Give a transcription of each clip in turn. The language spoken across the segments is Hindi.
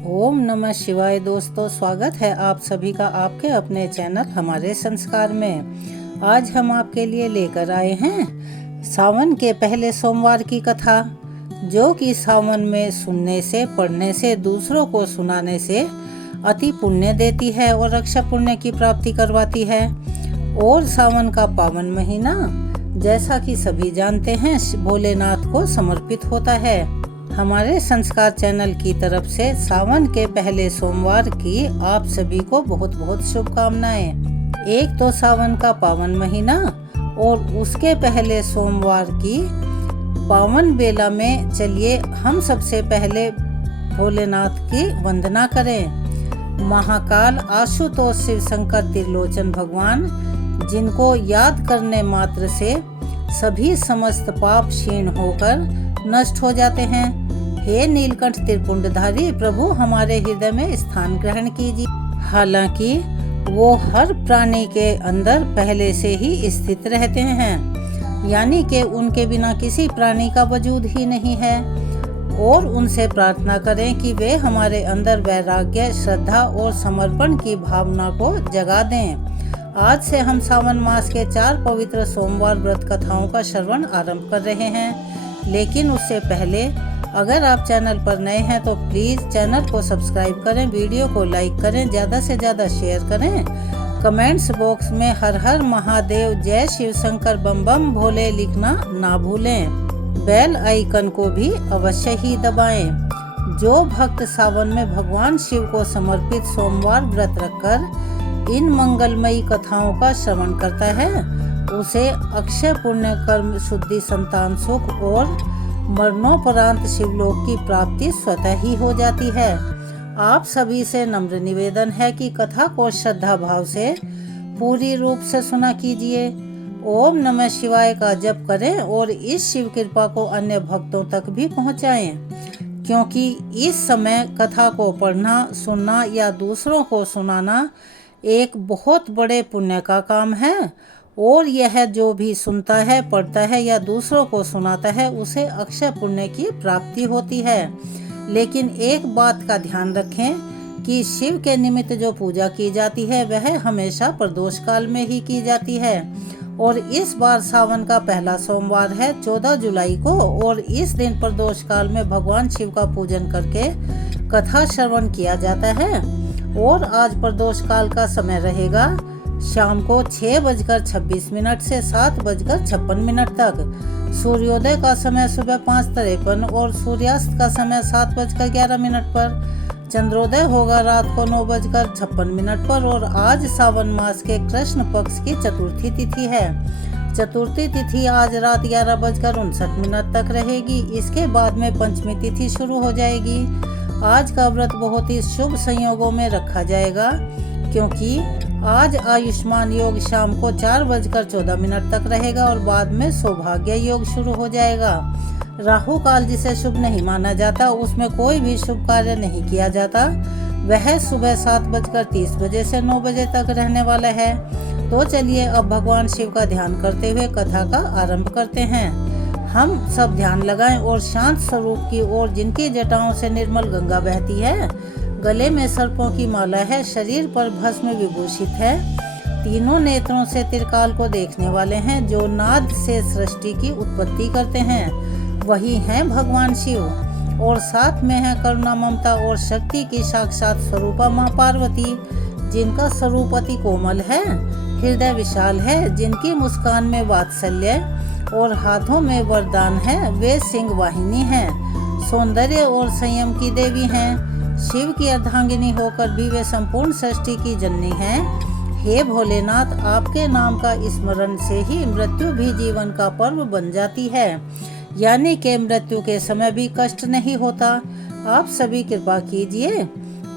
ओम नमः शिवाय। दोस्तों, स्वागत है आप सभी का आपके अपने चैनल हमारे संस्कार में। आज हम आपके लिए लेकर आए हैं सावन के पहले सोमवार की कथा, जो कि सावन में सुनने से, पढ़ने से, दूसरों को सुनाने से अति पुण्य देती है और रक्षा पुण्य की प्राप्ति करवाती है। और सावन का पावन महीना, जैसा कि सभी जानते हैं, भोलेनाथ को समर्पित होता है। हमारे संस्कार चैनल की तरफ से सावन के पहले सोमवार की आप सभी को बहुत बहुत शुभकामनाएं। एक तो सावन का पावन महीना और उसके पहले सोमवार की पावन बेला में चलिए हम सबसे पहले भोलेनाथ की वंदना करें। महाकाल आशुतोष शिव शंकर त्रिलोचन भगवान, जिनको याद करने मात्र से सभी समस्त पाप क्षीण होकर नष्ट हो जाते हैं। हे नीलकंठ त्रिपुंडधारी प्रभु, हमारे हृदय में स्थान ग्रहण कीजिए। हालांकि वो हर प्राणी के अंदर पहले से ही स्थित रहते हैं, यानी कि उनके बिना किसी प्राणी का वजूद ही नहीं है। और उनसे प्रार्थना करें कि वे हमारे अंदर वैराग्य, श्रद्धा और समर्पण की भावना को जगा दें। आज से हम सावन मास के 4 पवित्र सोमवार व्रत कथाओं का श्रवण आरंभ कर रहे हैं। लेकिन उससे पहले अगर आप चैनल पर नए हैं तो प्लीज़ चैनल को सब्सक्राइब करें, वीडियो को लाइक करें, ज़्यादा से ज़्यादा शेयर करें। कमेंट्स बॉक्स में हर हर महादेव, जय शिव शंकर, बम बम भोले लिखना ना भूलें। बेल आइकन को भी अवश्य ही दबाएं। जो भक्त सावन में भगवान शिव को समर्पित सोमवार व्रत रखकर इन मंगलमयी कथाओं का श्रवण करता है, उसे अक्षय पुण्य, कर्म शुद्धि, संतान सुख और मरणोपरांत शिवलोक की प्राप्ति स्वतः ही हो जाती है। आप सभी से नम्र निवेदन है कि कथा को श्रद्धा भाव से पूरी रूप से सुना कीजिए। ओम नमः शिवाय का जप करें और इस शिव कृपा को अन्य भक्तों तक भी पहुंचाएं, क्योंकि इस समय कथा को पढ़ना, सुनना या दूसरों को सुनाना एक बहुत बड़े पुण्य का काम है। और यह जो भी सुनता है, पढ़ता है या दूसरों को सुनाता है, उसे अक्षय पुण्य की प्राप्ति होती है। लेकिन एक बात का ध्यान रखें कि शिव के निमित्त जो पूजा की जाती है वह हमेशा प्रदोष काल में ही की जाती है। और इस बार सावन का पहला सोमवार है 14 जुलाई को, और इस दिन प्रदोष काल में भगवान शिव का पूजन करके कथा श्रवण किया जाता है। और आज प्रदोष काल का समय रहेगा शाम को 6:26 से 7:56 तक। सूर्योदय का समय सुबह 5:53 और सूर्यास्त का समय 7:11 पर। चंद्रोदय होगा रात को 9:56 पर। और आज सावन मास के कृष्ण पक्ष की चतुर्थी तिथि है। चतुर्थी तिथि आज रात 11:59 तक रहेगी। इसके बाद में पंचमी तिथि शुरू हो जाएगी। आज का व्रत बहुत ही शुभ संयोगों में रखा जाएगा, क्योंकि आज आयुष्मान योग शाम को 4:14 तक रहेगा और बाद में सौभाग्य योग शुरू हो जाएगा। राहु काल, जिसे शुभ नहीं माना जाता, उसमें कोई भी शुभ कार्य नहीं किया जाता। वह सुबह 7:30 से 9 बजे तक रहने वाला है। तो चलिए अब भगवान शिव का ध्यान करते हुए कथा का आरंभ करते हैं। हम सब ध्यान लगाएं और शांत स्वरूप की ओर, जिनकी जटाओं से निर्मल गंगा बहती है, गले में सर्पों की माला है, शरीर पर भस्म विभूषित है, तीनों नेत्रों से त्रिकाल को देखने वाले हैं, जो नाद से सृष्टि की उत्पत्ति करते हैं, वही हैं भगवान शिव। और साथ में है करुणा, ममता और शक्ति की साक्षात स्वरूपा माँ पार्वती, जिनका स्वरूप अति कोमल है, हृदय विशाल है, जिनकी मुस्कान में वात्सल्य और हाथों में वरदान है। वे सिंह वाहिनी हैं, सौंदर्य और संयम की देवी हैं। शिव की अर्धांगिनी होकर भी वे संपूर्ण सृष्टि की जननी हैं। हे भोलेनाथ, आपके नाम का स्मरण से ही मृत्यु भी जीवन का पर्व बन जाती है, यानी कि मृत्यु के समय भी कष्ट नहीं होता। आप सभी कृपा कीजिए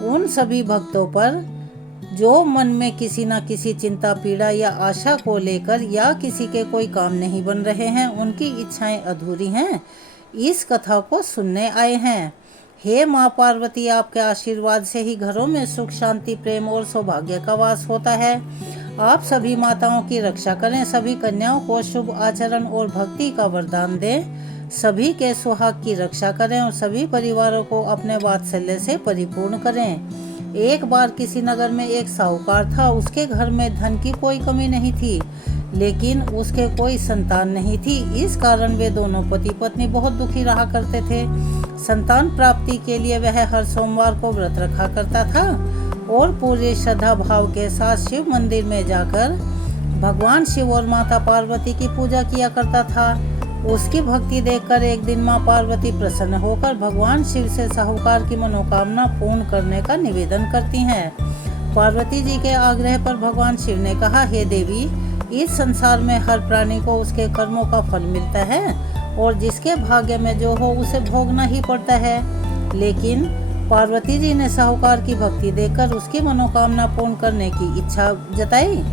उन सभी भक्तों पर जो मन में किसी न किसी चिंता, पीड़ा या आशा को लेकर या किसी के कोई काम नहीं बन रहे हैं, उनकी इच्छाएं अधूरी हैं, इस कथा को सुनने आए हैं। हे माँ पार्वती, आपके आशीर्वाद से ही घरों में सुख, शांति, प्रेम और सौभाग्य का वास होता है। आप सभी माताओं की रक्षा करें, सभी कन्याओं को शुभ आचरण और भक्ति का वरदान दें, सभी के सुहाग की रक्षा करें और सभी परिवारों को अपने वात्सल्य से परिपूर्ण करें। एक बार किसी नगर में एक साहूकार था। उसके घर में धन की कोई कमी नहीं थी, लेकिन उसके कोई संतान नहीं थी। इस कारण वे दोनों पति पत्नी बहुत दुखी रहा करते थे। संतान प्राप्ति के लिए वह हर सोमवार को व्रत रखा करता था और पूरे श्रद्धा भाव के साथ शिव मंदिर में जाकर भगवान शिव और माता पार्वती की पूजा किया करता था। उसकी भक्ति देखकर एक दिन माँ पार्वती प्रसन्न होकर भगवान शिव से साहूकार की मनोकामना पूर्ण करने का निवेदन करती हैं। पार्वती जी के आग्रह पर भगवान शिव ने कहा, हे देवी, इस संसार में हर प्राणी को उसके कर्मों का फल मिलता है और जिसके भाग्य में जो हो उसे भोगना ही पड़ता है। लेकिन पार्वती जी ने साहूकार की भक्ति देखकर उसकी मनोकामना पूर्ण करने की इच्छा जताई।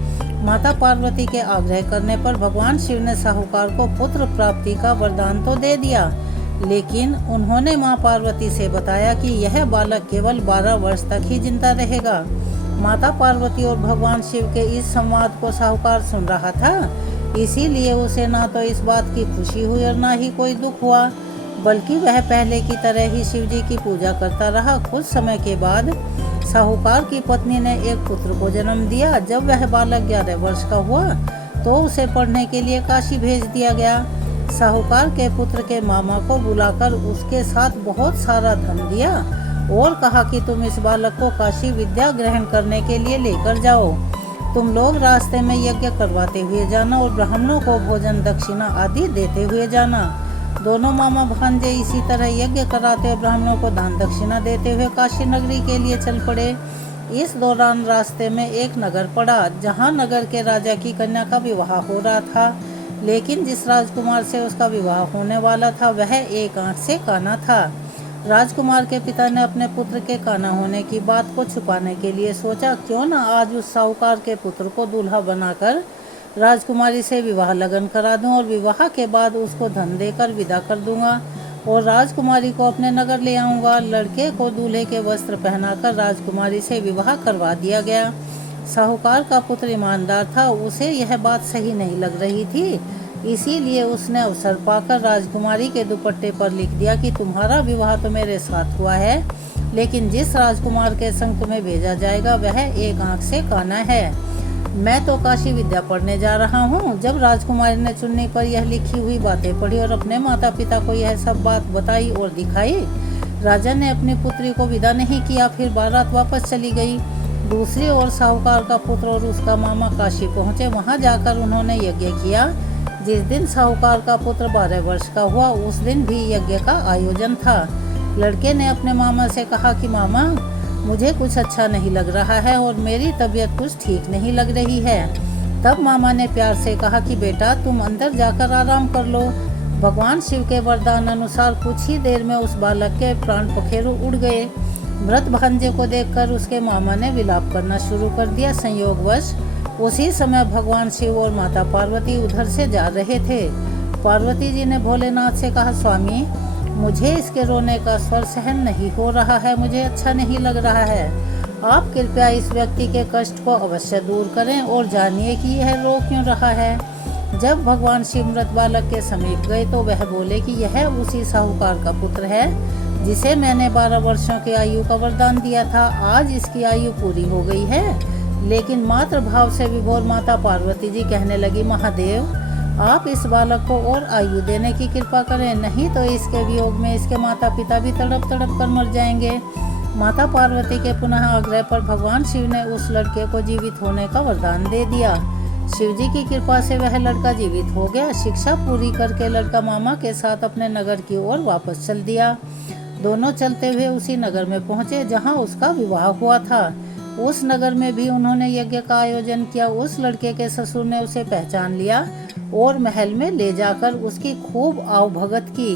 माता पार्वती के आग्रह करने पर भगवान शिव ने साहूकार को पुत्र प्राप्ति का वरदान तो दे दिया, लेकिन उन्होंने माँ पार्वती से बताया कि यह बालक केवल 12 वर्ष तक ही जिंदा रहेगा। माता पार्वती और भगवान शिव के इस संवाद को साहूकार सुन रहा था, इसीलिए उसे ना तो इस बात की खुशी हुई और ना ही कोई दुख हुआ, बल्कि वह पहले की तरह ही शिव जी की पूजा करता रहा। कुछ समय के बाद साहूकार की पत्नी ने एक पुत्र को जन्म दिया। जब वह बालक 11 वर्ष का हुआ तो उसे पढ़ने के लिए काशी भेज दिया गया। साहूकार के पुत्र के मामा को बुलाकर उसके साथ बहुत सारा धन दिया और कहा कि तुम इस बालक को काशी विद्या ग्रहण करने के लिए लेकर जाओ। तुम लोग रास्ते में यज्ञ करवाते हुए जाना और ब्राह्मणों को भोजन दक्षिणा आदि देते हुए जाना। दोनों मामा भांजे इसी तरह यज्ञ कराते और ब्राह्मणों को दान दक्षिणा देते हुए काशी नगरी के लिए चल पड़े। इस दौरान रास्ते में एक नगर पड़ा, जहां नगर के राजा की कन्या का विवाह हो रहा था, लेकिन जिस राजकुमार से उसका विवाह होने वाला था वह एक आंख से काना था। राजकुमार के पिता ने अपने पुत्र के काना होने की बात को छुपाने के लिए सोचा, क्यों न आज उस साहूकार के पुत्र को दूल्हा बनाकर राजकुमारी से विवाह लगन करा दूं और विवाह के बाद उसको धन देकर विदा कर दूंगा और राजकुमारी को अपने नगर ले आऊंगा। लड़के को दूल्हे के वस्त्र पहनाकर राजकुमारी से विवाह करवा दिया गया। साहूकार का पुत्र ईमानदार था, उसे यह बात सही नहीं लग रही थी, इसीलिए उसने अवसर पाकर राजकुमारी के दुपट्टे पर लिख दिया कि तुम्हारा विवाह तो मेरे साथ हुआ है, लेकिन जिस राजकुमार के संग तुम्हें भेजा जाएगा वह एक आंख से काना है। मैं तो काशी विद्या पढ़ने जा रहा हूँ। जब राजकुमारी ने चुन्नी पर यह लिखी हुई बातें पढ़ी और अपने माता पिता को यह सब बात बताई और दिखाई, राजा ने अपनी पुत्री को विदा नहीं किया, फिर बारात वापस चली गई। दूसरी ओर साहूकार का पुत्र और उसका मामा काशी पहुँचे। वहाँ जाकर उन्होंने यज्ञ किया। जिस दिन साहूकार का पुत्र 12 वर्ष का हुआ उस दिन भी यज्ञ का आयोजन था। लड़के ने अपने मामा से कहा कि मामा, मुझे कुछ अच्छा नहीं लग रहा है और मेरी तबीयत कुछ ठीक नहीं लग रही है। तब मामा ने प्यार से कहा कि बेटा, तुम अंदर जाकर आराम कर लो। भगवान शिव के वरदान अनुसार कुछ ही देर में उस बालक के प्राण पखेरु उड़ गए। मृत भांजे को देखकर उसके मामा ने विलाप करना शुरू कर दिया। संयोगवश उसी समय भगवान शिव और माता पार्वती उधर से जा रहे थे। पार्वती जी ने भोलेनाथ से कहा, स्वामी, मुझे इसके रोने का स्वर सहन नहीं हो रहा है, मुझे अच्छा नहीं लग रहा है। आप कृपया इस व्यक्ति के कष्ट को अवश्य दूर करें और जानिए कि यह रो क्यों रहा है। जब भगवान शिव मृत बालक के समीप गए तो वह बोले कि यह उसी साहूकार का पुत्र है जिसे मैंने 12 वर्षों की आयु का वरदान दिया था। आज इसकी आयु पूरी हो गई है। लेकिन मातृ भाव से विभोर माता पार्वती जी कहने लगी, महादेव, आप इस बालक को और आयु देने की कृपा करें, नहीं तो इसके वियोग में इसके माता पिता भी तड़प तड़प कर मर जाएंगे। माता पार्वती के पुनः आग्रह पर भगवान शिव ने उस लड़के को जीवित होने का वरदान दे दिया। शिव जी की कृपा से वह लड़का जीवित हो गया। शिक्षा पूरी करके लड़का मामा के साथ अपने नगर की ओर वापस चल दिया। दोनों चलते हुए उसी नगर में पहुंचे जहां उसका विवाह हुआ था। उस नगर में भी उन्होंने यज्ञ का आयोजन किया। उस लड़के के ससुर ने उसे पहचान लिया और महल में ले जाकर उसकी खूब आवभगत की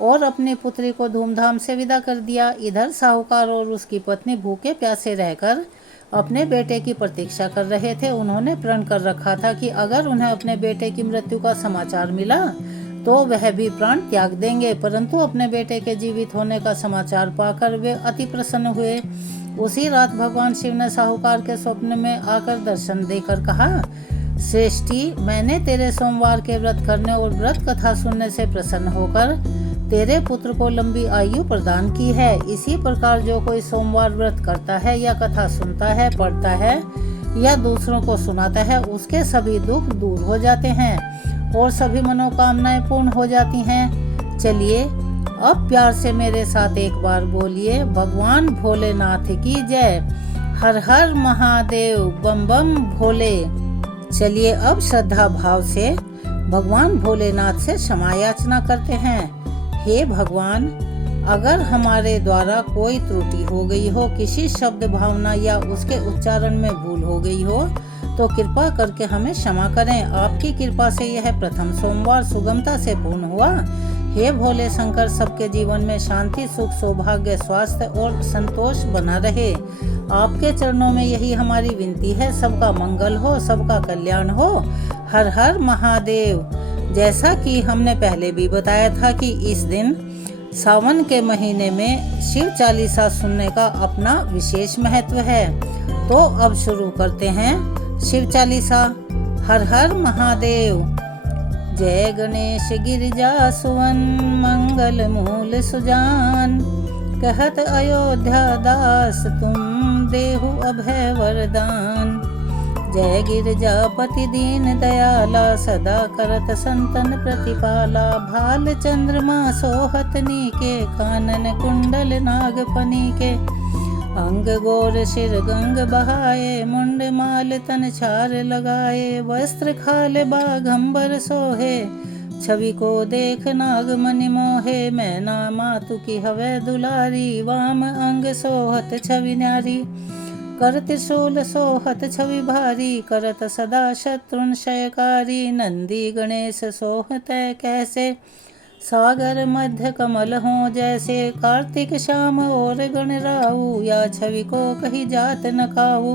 और अपनी पुत्री को धूमधाम से विदा कर दिया। इधर साहूकार और उसकी पत्नी भूखे प्यासे रहकर अपने बेटे की प्रतीक्षा कर रहे थे। उन्होंने प्रण कर रखा था कि अगर उन्हें अपने बेटे की मृत्यु का समाचार मिला तो वह भी प्राण त्याग देंगे, परंतु अपने बेटे के जीवित होने का समाचार पाकर वे अति प्रसन्न हुए। उसी रात भगवान शिव ने साहूकार के स्वप्न में आकर दर्शन देकर कहा, श्रेष्ठी, मैंने तेरे सोमवार के व्रत करने और व्रत कथा सुनने से प्रसन्न होकर तेरे पुत्र को लंबी आयु प्रदान की है। इसी प्रकार जो कोई सोमवार व्रत करता है या कथा सुनता है, पढ़ता है या दूसरों को सुनाता है, उसके सभी दुख दूर हो जाते हैं और सभी मनोकामनाएं पूर्ण हो जाती हैं। चलिए अब प्यार से मेरे साथ एक बार बोलिए, भगवान भोलेनाथ की जय। हर हर महादेव, बम बम भोले। चलिए अब श्रद्धा भाव से भगवान भोलेनाथ से क्षमा याचना करते हैं। हे भगवान, अगर हमारे द्वारा कोई त्रुटि हो गई हो, किसी शब्द, भावना या उसके उच्चारण में भूल हो गई हो, तो कृपा करके हमें क्षमा करें। आपकी कृपा से यह प्रथम सोमवार सुगमता से पूर्ण हुआ। हे भोले शंकर, सबके जीवन में शांति, सुख, सौभाग्य, स्वास्थ्य और संतोष बना रहे। आपके चरणों में यही हमारी विनती है। सबका मंगल हो, सबका कल्याण हो। हर हर महादेव। जैसा कि हमने पहले भी बताया था कि इस दिन सावन के महीने में शिव चालीसा सुनने का अपना विशेष महत्व है। तो अब शुरू करते हैं शिव चालीसा। हर हर महादेव। जय गणेश गिरिजा सुवन, मंगल मूल सुजान, कहत अयोध्या दास तुम देहु अभय वरदान। जय गिरजापति दीन दयाला, सदा करत संतन प्रतिपाला। भाल चंद्रमा सोहत नीके, कानन कुंडल नागफनी के। अंग गोर शिर गंग बहाए, मुंड माल तन छार लगाए। वस्त्र खाल बाघंबर सोहे, छवि को देख नाग मनि मोहे। मैना मातु की हवे दुलारी, वाम अंग सोहत छवि न्यारी। कर त्रिशूल सोहत छवि भारी, करत सदा शत्रुन क्षयकारी। नंदी गणेश सोहत कैसे, सागर मध्य कमल हो जैसे। कार्तिक श्याम और गणराऊ, या छवि को कही जात न काऊ।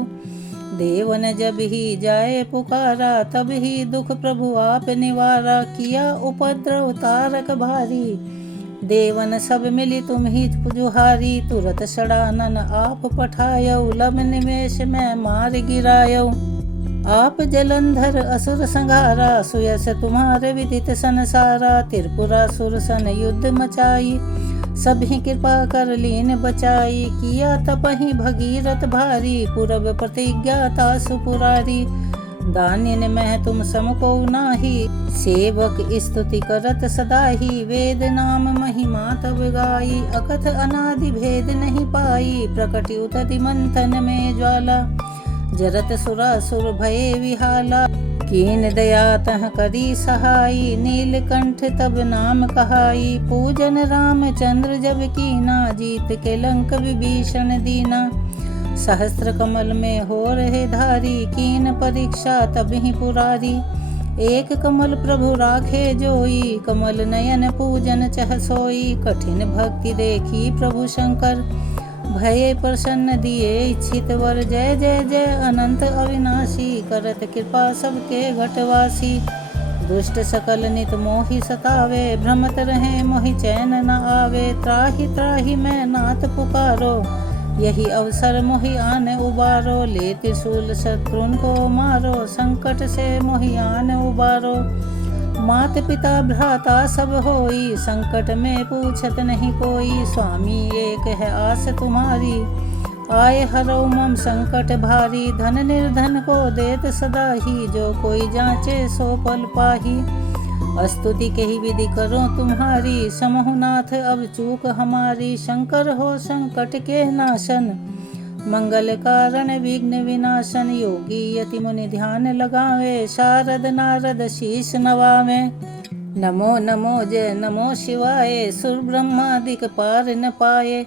देवन जब ही जाए पुकारा, तब ही दुख प्रभु आप निवारा। किया उपद्रव तारक भारी, देवन सब मिली तुम ही जुहारी। तुरत षडानन आप पठायऊ, लब निमेष में मार गिरायऊ। आप जलंधर असुर संघारा, सुयस तुम्हारे विदित संसारा। त्रिपुरासुर सन युद्ध मचाई, सभी कृपा कर लीन बचाई। किया तपहि भगीरथ भारी, पूरब प्रतिज्ञा तासु पुरारी। दानिन में तुम समको नाही, सेवक स्तुति करत सदाही। वेद नाम महिमा तब गाई, अकथ अनादि भेद नहीं पाई। प्रकटि उतति मंथन में ज्वाला, जरत सुरासुर भये विहाला। कीन दया तह करी सहाई, नीलकंठ तब नाम कहाई। पूजन रामचंद्र जब कीना, जीत के लंक विभीषण दीना। सहस्त्र कमल में हो रहे धारी, कीन परीक्षा तब ही पुरारी। एक कमल प्रभु राखे जोई, कमल नयन पूजन चह सोई। कठिन भक्ति देखी प्रभु शंकर, भये प्रसन्न दिए इच्छित वर। जय जय जय अनंत अविनाशी, करत कृपा सबके घटवासी। दुष्ट सकल नित मोहि सतावे, भ्रमत रहे मोहि चैन न आवे। त्राहि त्राहि मैं नाथ पुकारो, यही अवसर मोहि आन उबारो। ले त्रिशूल शत्रुन को मारो, संकट से मोहि आन उबारो। मात पिता भ्राता सब होई, संकट में पूछत नहीं कोई। स्वामी एक है आस तुम्हारी, आए हरो मम संकट भारी। धन निर्धन को देत सदा ही, जो कोई जांचे सो पल पाही। स्तुति के ही विधि करो तुम्हारी, समहुनाथ अब चूक हमारी। शंकर हो संकट के नाशन, मंगल कारण विघ्न विनाशन। योगी यति मुनि ध्यान लगावे, शारद नारद शीश नवावे। नमो नमो जय नमो शिवाय, सुर ब्रह्मादिक पार न पाए।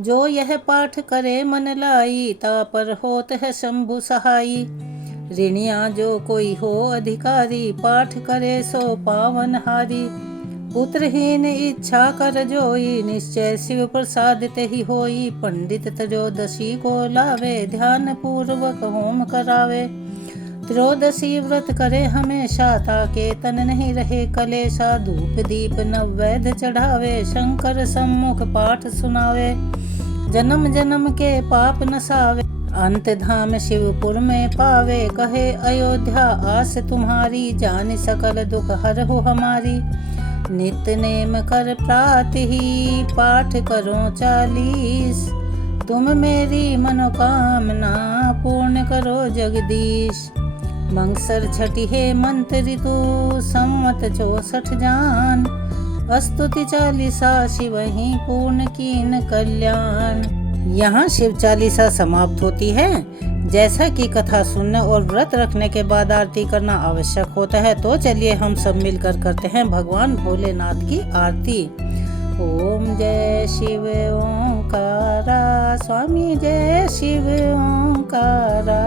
जो यह पाठ करे मन लाई, ता पर होत है शंभु सहाई। ऋणिया जो कोई हो अधिकारी, पाठ करे सो पावन हारी। पुत्रहीन इच्छा कर जोई, निश्चय शिव प्रसाद ते ही होई। पंडित त्रयोदशी को लावे, ध्यान पूर्वक होम करावे। त्रयोदशी व्रत करे हमेशा, ताके तन नहीं रहे कलेशा। धूप दीप नववैध चढ़ावे, शंकर सम्मुख पाठ सुनावे। जन्म जन्म के पाप नसावे, अंत धाम शिवपुर में पावे कहे अयोध्या, आस तुम्हारी जान सकल दुख हरहु हमारी। नित्य नेम कर प्रातः ही पाठ करो 40, तुम मेरी मनोकामना पूर्ण करो जगदीश। मंगसर छठी है मंत्र ऋतु संवत 64 जान, स्तुति 40 शिव ही पूर्ण कीन कल्याण। यहाँ शिव 40 समाप्त होती है। जैसा कि कथा सुनने और व्रत रखने के बाद आरती करना आवश्यक होता है, तो चलिए हम सब मिलकर करते हैं भगवान भोलेनाथ की आरती। ओम जय शिव ओंकारा, स्वामी जय शिव ओंकारा।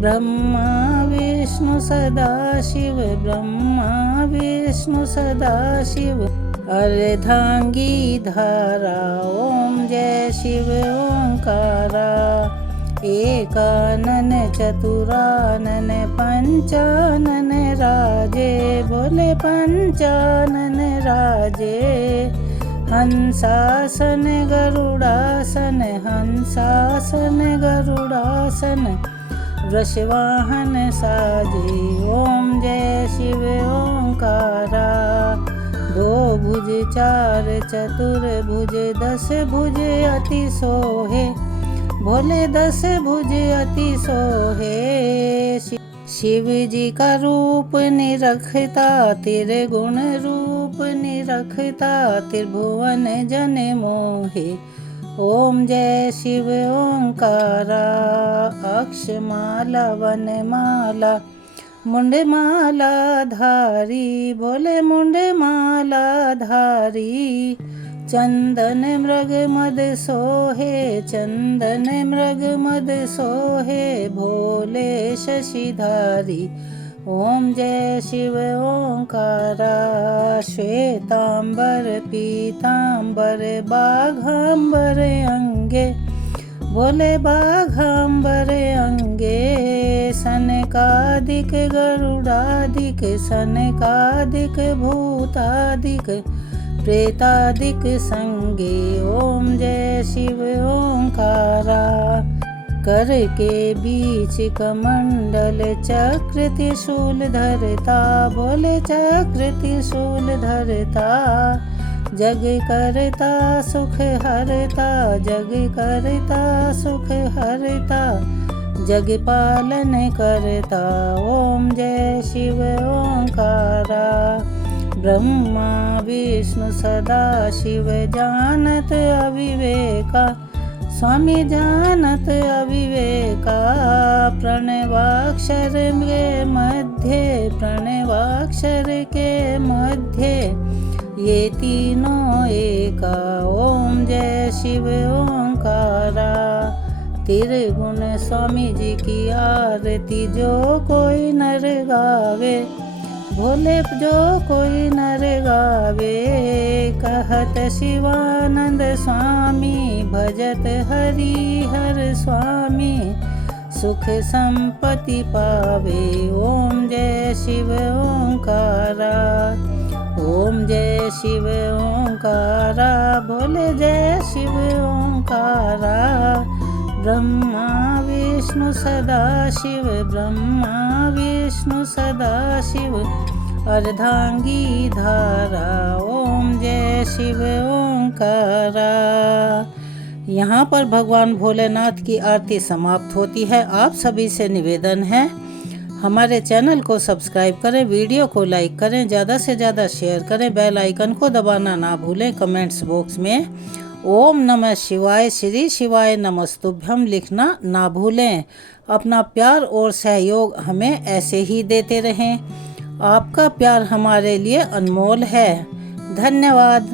ब्रह्मा विष्णु सदा शिव, ब्रह्मा विष्णु सदा शिव। अर्धांगी धारा, ओम जय शिव ओंकारा। एकानन चतुरानन पंचानन राजे, बोले पंचानन राजे। हंसासन गरुड़ासन, हंसासन गरुड़ासन। वृषवाहन साजे, ओम जय शिव ओंकारा। 2 भुज 4 चतुर्भुज, 10 भुज अति सोहे, भोले 10 भुज अति सोहे। शिव जी का रूप निरखता, त्रिगुण रूप निरखता, त्रिभुवन जन मोहे। ओम जय शिव ओंकारा। अक्षमाला वनमाला, मुंडमाला धारी, बोले मुंडमाला धारी। चंदन मृग मद सोहे, चंदन मृग मद सोहे, भोले शशिधारी। ओम जय शिव ओंकारा। श्वेतांबर पीतांबर बाघांबर अंगे, बोले बाघांबर अंगे। सनकादिक गरुड़ादिक, सनकादिक भूतादिक, प्रेतादिक संगे। ओम जय शिव ओंकारा। कर के बीच कमंडल चक्र त्रिशूल धरता, बोले चक्र त्रिशूल धरता। जग करता सुख हरता, जग करता सुख हरता, जग पालन करता। ओम जय शिव ओंकारा। ब्रह्मा विष्णु सदा शिव जानत अविवेका, स्वामी जानत अविवेका। प्रणवाक्षर के मध्य, प्रणवाक्षर के मध्य, ये तीनों एका। ओम जय शिव ओंकारा। त्रिगुण स्वामी जी की आरती जो कोई नर गावे, भोले जो कोई नर गावे। कहत शिवानंद स्वामी, भजत हरि हर स्वामी, सुख संपत्ति पावे। ओम जय शिव ओंकारा। ओम जय शिव ओंकारा, भोले जय शिव ओंकारा। ब्रह्मा विष्णु सदा शिव, ब्रह्मा विष्णु सदा शिव। अर्धांगी धारा, ओम जय शिव ओंकारा। यहाँ पर भगवान भोलेनाथ की आरती समाप्त होती है। आप सभी से निवेदन है, हमारे चैनल को सब्सक्राइब करें, वीडियो को लाइक करें, ज़्यादा से ज़्यादा शेयर करें, बेल आइकन को दबाना ना भूलें। कमेंट्स बॉक्स में ओम नमः शिवाय, श्री शिवाय नमस्तुभ्यम लिखना ना भूलें। अपना प्यार और सहयोग हमें ऐसे ही देते रहें। आपका प्यार हमारे लिए अनमोल है। धन्यवाद।